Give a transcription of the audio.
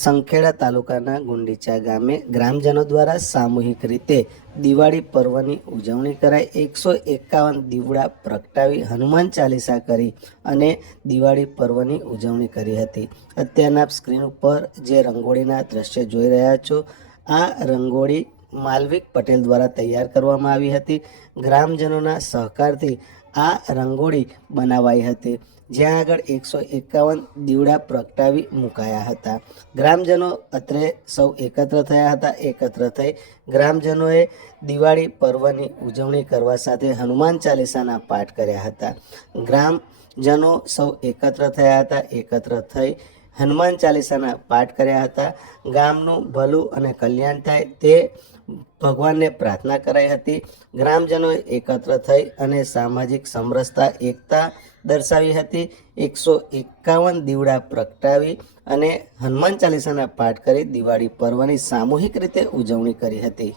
સંખેડા તાલુકાના ગુંડીચા ગામે ગ્રામજનો દ્વારા સામૂહિક રીતે દિવાળી પર્વની ઉજવણી કરાઈ. એકસો એકાવન દીવડા પ્રગટાવી હનુમાન ચાલીસા કરી અને દિવાળી પર્વની ઉજવણી કરી હતી. અત્યારના સ્ક્રીન ઉપર જે રંગોળીના દ્રશ્ય જોઈ રહ્યા છો, આ રંગોળી માલવિક પટેલ દ્વારા તૈયાર કરવામાં આવી હતી. ગ્રામજનોના સહકારથી આ રંગોળી બનાવાઈ હતી. જ્યાં આગળ એકસો એકાવન દીવડા પ્રગટાવી મુકાયા હતા. ગ્રામજનો અત્રે સૌ એકત્ર થયા હતા. એકત્ર થઈ ગ્રામજનોએ દિવાળી પર્વની ઉજવણી કરવા સાથે હનુમાન ચાલીસાના પાઠ કર્યા હતા. ગ્રામજનો સૌ એકત્ર થયા હતા. એકત્ર થઈ હનુમાન ચાલીસાના પાઠ કર્યા હતા. ગામનું ભલું અને કલ્યાણ થાય તે ભગવાનને પ્રાર્થના કરાઈ હતી. ગ્રામજનોએ એકત્ર થઈ અને સામાજિક સમરસતા, એકતા દર્શાવી હતી. એકસો એકાવન દીવડા પ્રગટાવી અને હનુમાન ચાલીસાના પાઠ કરી દિવાળી પર્વની સામૂહિક રીતે ઉજવણી કરી હતી.